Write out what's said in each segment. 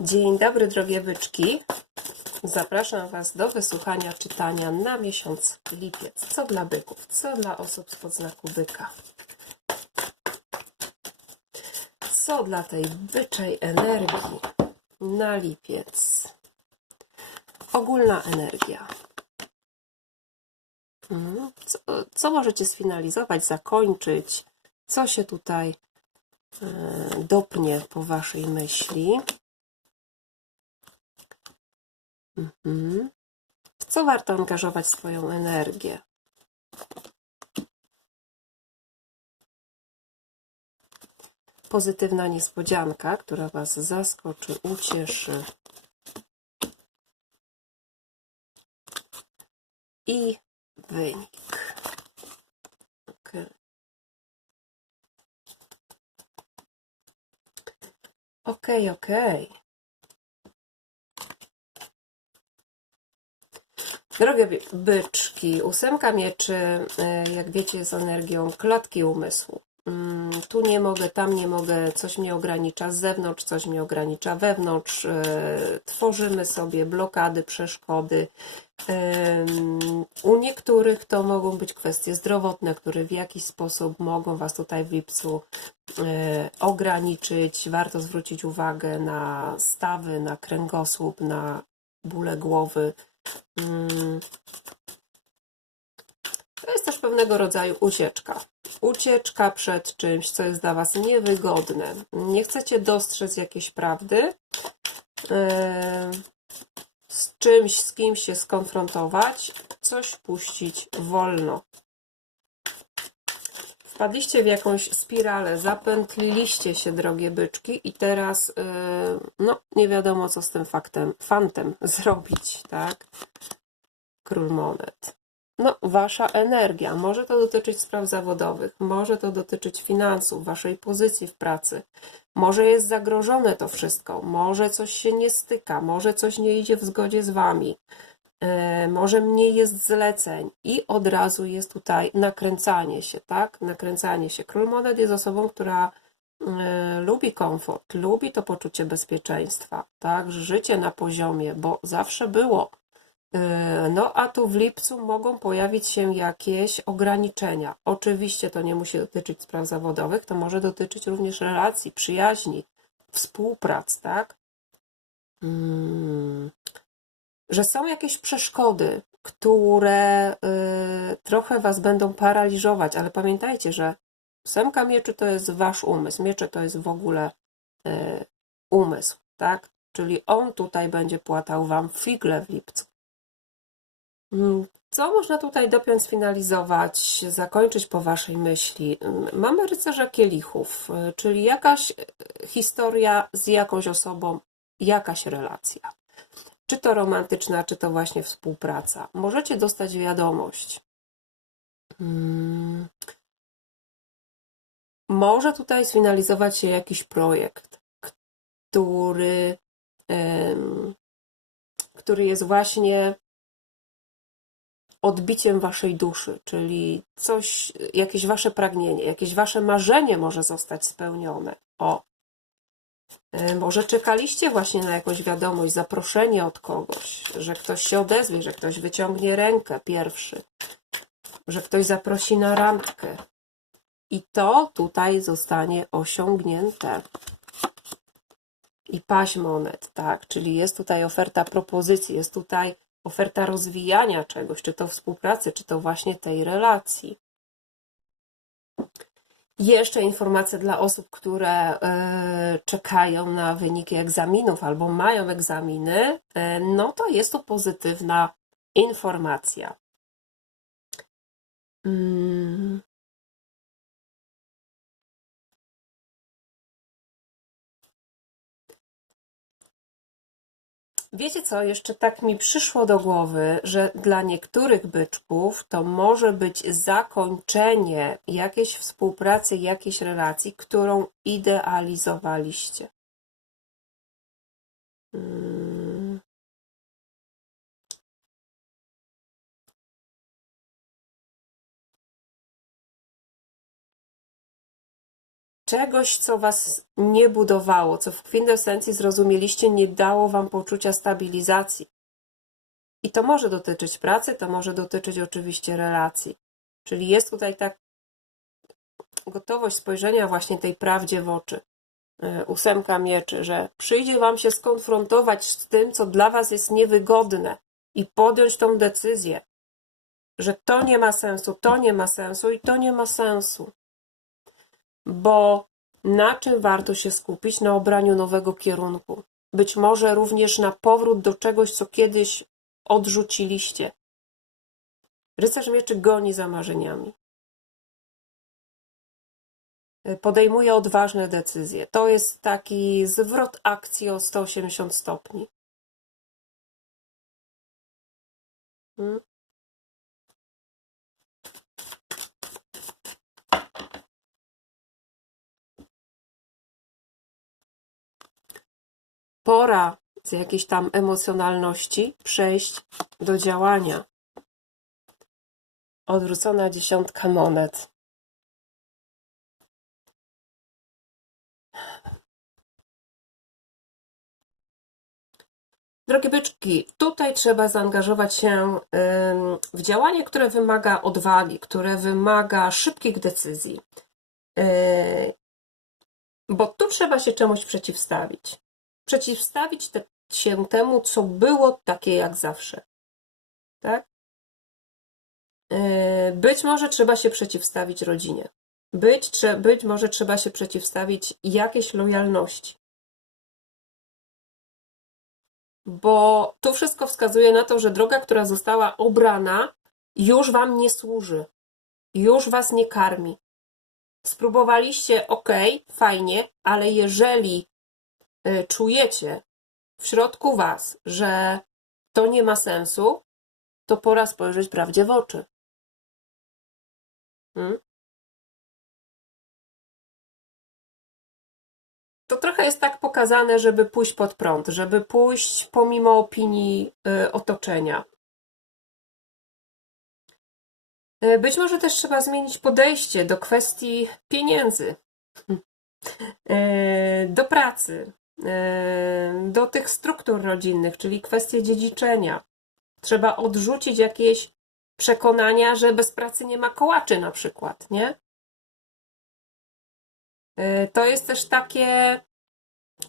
Dzień dobry, drogie byczki. Zapraszam Was do wysłuchania czytania na miesiąc lipiec. Co dla byków, co dla osób z podznaku byka. Co dla tej byczej energii na lipiec. Ogólna energia. Mhm. Co, co możecie sfinalizować, zakończyć? Co się tutaj e, dopnie po Waszej myśli? Mhm. W co warto angażować swoją energię? Pozytywna niespodzianka, która Was zaskoczy, ucieszy. I wynik. Okay. Okej, okej. Drogie by- byczki, ósemka mieczy, e, jak wiecie, jest energią klatki umysłu. Mm, Tu nie mogę, tam nie mogę, coś mnie ogranicza z zewnątrz, coś mnie ogranicza wewnątrz. e, Tworzymy sobie blokady, przeszkody. U niektórych to mogą być kwestie zdrowotne, które w jakiś sposób mogą Was tutaj w lipcu e, ograniczyć. Warto zwrócić uwagę na stawy, na kręgosłup, na bóle głowy. Mm. To jest też pewnego rodzaju ucieczka. Ucieczka przed czymś, co jest dla Was niewygodne. Nie chcecie dostrzec jakiejś prawdy, e, z czymś, z kimś się skonfrontować, coś puścić wolno. Wpadliście w jakąś spiralę, zapętliliście się, drogie byczki, i teraz e, no, nie wiadomo, co z tym faktem, fantem zrobić, tak? Król monet. No, wasza energia. Może to dotyczyć spraw zawodowych, może to dotyczyć finansów, waszej pozycji w pracy. Może jest zagrożone to wszystko, może coś się nie styka, może coś nie idzie w zgodzie z wami, może mniej jest zleceń i od razu jest tutaj nakręcanie się, tak? Nakręcanie się. Król Monet jest osobą, która e, lubi komfort, lubi to poczucie bezpieczeństwa, tak? Życie na poziomie, bo zawsze było. Yy, No, a tu w lipcu mogą pojawić się jakieś ograniczenia. Oczywiście to nie musi dotyczyć spraw zawodowych, to może dotyczyć również relacji, przyjaźni, współprac, tak? Mm, Że są jakieś przeszkody, które y, trochę Was będą paraliżować, ale pamiętajcie, że ósemka mieczy to jest Wasz umysł, miecze to jest w ogóle y, umysł, tak? Czyli on tutaj będzie płatał Wam figle w lipcu. Mm, Co można tutaj dopiąć, sfinalizować, zakończyć po Waszej myśli? Mm, Mamy rycerza kielichów, y, czyli jakaś y, historia z jakąś osobą, jakaś relacja. Czy to romantyczna, czy to właśnie współpraca. Możecie dostać wiadomość. Mm, Może tutaj sfinalizować się jakiś projekt, który, który jest właśnie odbiciem waszej duszy, czyli coś, jakieś wasze pragnienie, jakieś wasze marzenie może zostać spełnione. O, może czekaliście właśnie na jakąś wiadomość, zaproszenie od kogoś, że ktoś się odezwie, że ktoś wyciągnie rękę pierwszy, że ktoś zaprosi na randkę. I to tutaj zostanie osiągnięte. I paź monet, tak, czyli jest tutaj oferta propozycji, jest tutaj oferta rozwijania czegoś, czy to współpracy, czy to właśnie tej relacji. Jeszcze informacja dla osób, które e, czekają na wyniki egzaminów albo mają egzaminy, e, no to jest to pozytywna informacja. Wiecie co, jeszcze tak mi przyszło do głowy, że dla niektórych byczków to może być zakończenie jakiejś współpracy, jakiejś relacji, którą idealizowaliście. Mm. Czegoś, co was nie budowało, co w kwintesencji zrozumieliście, nie dało wam poczucia stabilizacji. I to może dotyczyć pracy, to może dotyczyć oczywiście relacji. Czyli jest tutaj tak gotowość spojrzenia właśnie tej prawdzie w oczy. Y, Ósemka mieczy, że przyjdzie wam się skonfrontować z tym, co dla was jest niewygodne i podjąć tą decyzję, że to nie ma sensu, to nie ma sensu i to nie ma sensu. Bo na czym warto się skupić? Na obraniu nowego kierunku. Być może również na powrót do czegoś, co kiedyś odrzuciliście. Rycerz mieczy goni za marzeniami. Podejmuje odważne decyzje. To jest taki zwrot akcji o 180 stopni. Hmm? Pora z jakiejś tam emocjonalności przejść do działania. Odwrócona dziesiątka monet. Drogie byczki, tutaj trzeba zaangażować się w działanie, które wymaga odwagi, które wymaga szybkich decyzji. Yy, bo tu trzeba się czemuś przeciwstawić. Przeciwstawić te, się temu, co było takie jak zawsze. Tak? Yy, być może trzeba się przeciwstawić rodzinie. Być, trze, być może trzeba się przeciwstawić jakiejś lojalności. Bo tu wszystko wskazuje na to, że droga, która została obrana, już wam nie służy. Już was nie karmi. Spróbowaliście, ok, fajnie, ale jeżeli czujecie w środku was, że to nie ma sensu, to pora spojrzeć prawdzie w oczy. Hmm? To trochę jest tak pokazane, żeby pójść pod prąd, żeby pójść pomimo opinii y, otoczenia. Y, Być może też trzeba zmienić podejście do kwestii pieniędzy, y, do pracy, y, do tych struktur rodzinnych, czyli kwestie dziedziczenia. Trzeba odrzucić jakieś przekonania, że bez pracy nie ma kołaczy na przykład, nie? Y, To jest też takie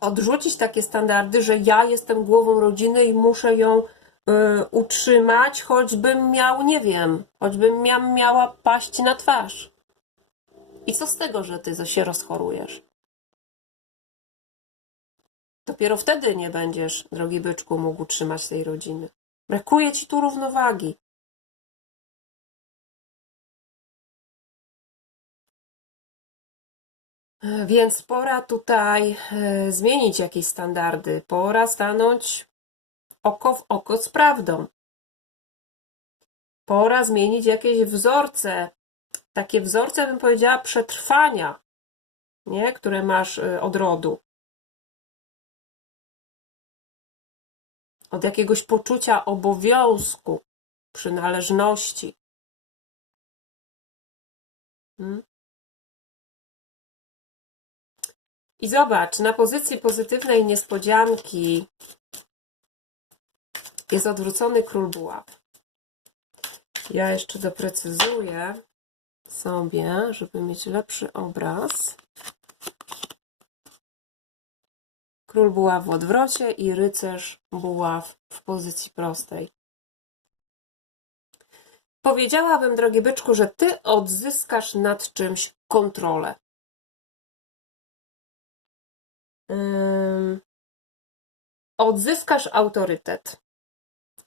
odrzucić takie standardy, że ja jestem głową rodziny i muszę ją y, utrzymać, choćbym miał, nie wiem, choćbym miał, miała paść na twarz. I co z tego, że ty się rozchorujesz? Dopiero wtedy nie będziesz, drogi byczku, mógł utrzymać tej rodziny. Brakuje ci tu równowagi. Więc pora tutaj e, zmienić jakieś standardy. Pora stanąć oko w oko z prawdą. Pora zmienić jakieś wzorce, takie wzorce, bym powiedziała, przetrwania, nie? które masz e, od rodu. Od jakiegoś poczucia obowiązku, przynależności. Hmm? I zobacz, na pozycji pozytywnej niespodzianki jest odwrócony król buław. Ja jeszcze doprecyzuję sobie, żeby mieć lepszy obraz. Król buław w odwrocie i rycerz buław w pozycji prostej. Powiedziałabym, drogi byczku, że ty odzyskasz nad czymś kontrolę. Odzyskasz autorytet,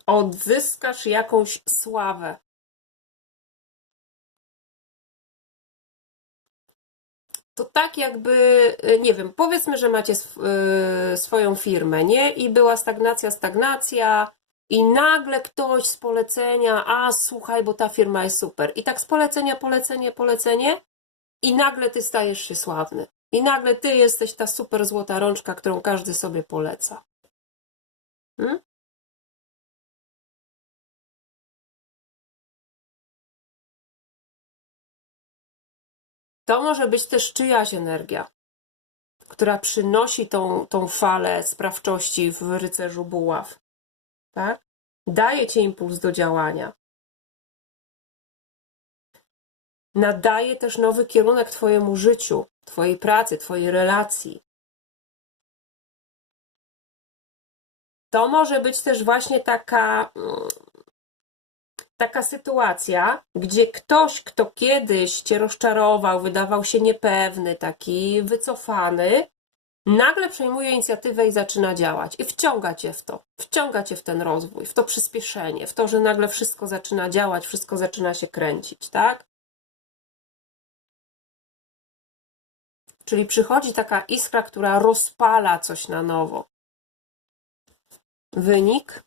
odzyskasz jakąś sławę. To tak jakby, y, nie wiem, powiedzmy, że macie sw y, swoją firmę, nie? I była stagnacja, stagnacja, i nagle ktoś z polecenia, a słuchaj, bo ta firma jest super. I tak z polecenia, polecenie, polecenie, i nagle ty stajesz się sławny. I nagle ty jesteś ta super złota rączka, którą każdy sobie poleca. Hmm? To może być też czyjaś energia, która przynosi tą, tą falę sprawczości w rycerzu buław. Tak? Daje ci impuls do działania. Nadaje też nowy kierunek Twojemu życiu, Twojej pracy, Twojej relacji. To może być też właśnie taka, mm, taka sytuacja, gdzie ktoś, kto kiedyś cię rozczarował, wydawał się niepewny, taki wycofany, nagle przejmuje inicjatywę i zaczyna działać. I wciąga cię w to, wciąga cię w ten rozwój, w to przyspieszenie, w to, że nagle wszystko zaczyna działać, wszystko zaczyna się kręcić, tak? Czyli przychodzi taka iskra, która rozpala coś na nowo. Wynik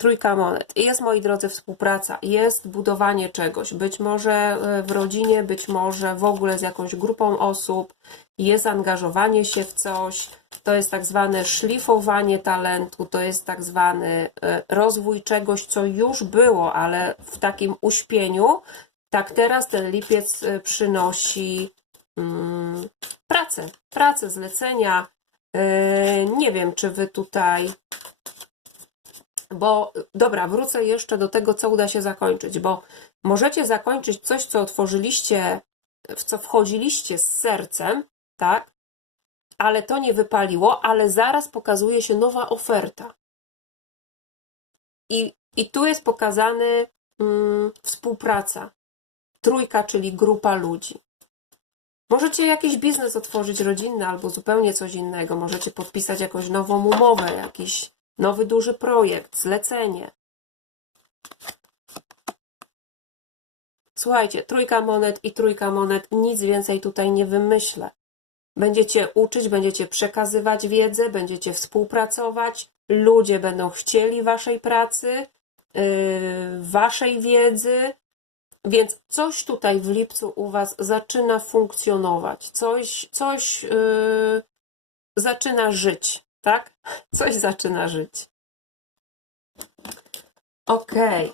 trójka monet. Jest, moi drodzy, współpraca, jest budowanie czegoś, być może e, w rodzinie, być może w ogóle z jakąś grupą osób, jest angażowanie się w coś, to jest tak zwane szlifowanie talentu, to jest tak zwany e, rozwój czegoś, co już było, ale w takim uśpieniu. Tak teraz ten lipiec e, przynosi mm, pracę, pracę, zlecenia. Yy, Nie wiem, czy wy tutaj bo dobra, wrócę jeszcze do tego, co uda się zakończyć, bo możecie zakończyć coś, co otworzyliście, w co wchodziliście z sercem, tak? Ale to nie wypaliło, ale zaraz pokazuje się nowa oferta. I, i tu jest pokazany mm, współpraca. Trójka, czyli grupa ludzi. Możecie jakiś biznes otworzyć rodzinny albo zupełnie coś innego. Możecie podpisać jakąś nową umowę, jakiś nowy duży projekt, zlecenie. Słuchajcie, trójka monet i trójka monet, nic więcej tutaj nie wymyślę. Będziecie uczyć, będziecie przekazywać wiedzę, będziecie współpracować, ludzie będą chcieli waszej pracy, yy, waszej wiedzy, więc coś tutaj w lipcu u was zaczyna funkcjonować, coś, coś yy, zaczyna żyć, tak? Coś zaczyna żyć. Okej.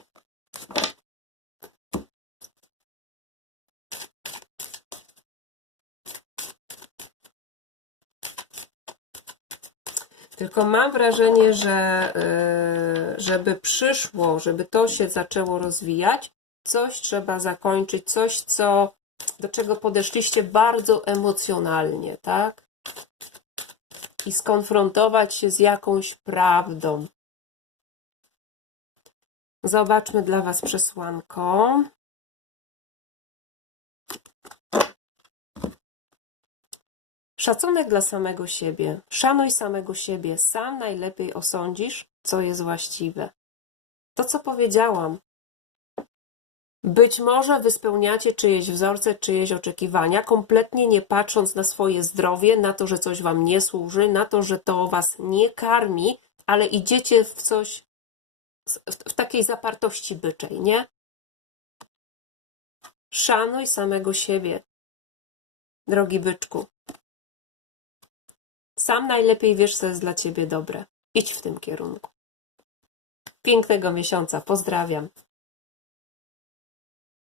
Tylko mam wrażenie, że yy, żeby przyszło, żeby to się zaczęło rozwijać, coś trzeba zakończyć, coś, co, do czego podeszliście bardzo emocjonalnie, tak? I skonfrontować się z jakąś prawdą. Zobaczmy dla Was przesłanko. Szacunek dla samego siebie. Szanuj samego siebie. Sam najlepiej osądzisz, co jest właściwe. To, co powiedziałam. Być może wyspełniacie czyjeś wzorce, czyjeś oczekiwania, kompletnie nie patrząc na swoje zdrowie, na to, że coś wam nie służy, na to, że to was nie karmi, ale idziecie w coś, w, w takiej zapartości byczej, nie? Szanuj samego siebie, drogi byczku. Sam najlepiej wiesz, co jest dla ciebie dobre. Idź w tym kierunku. Pięknego miesiąca. Pozdrawiam.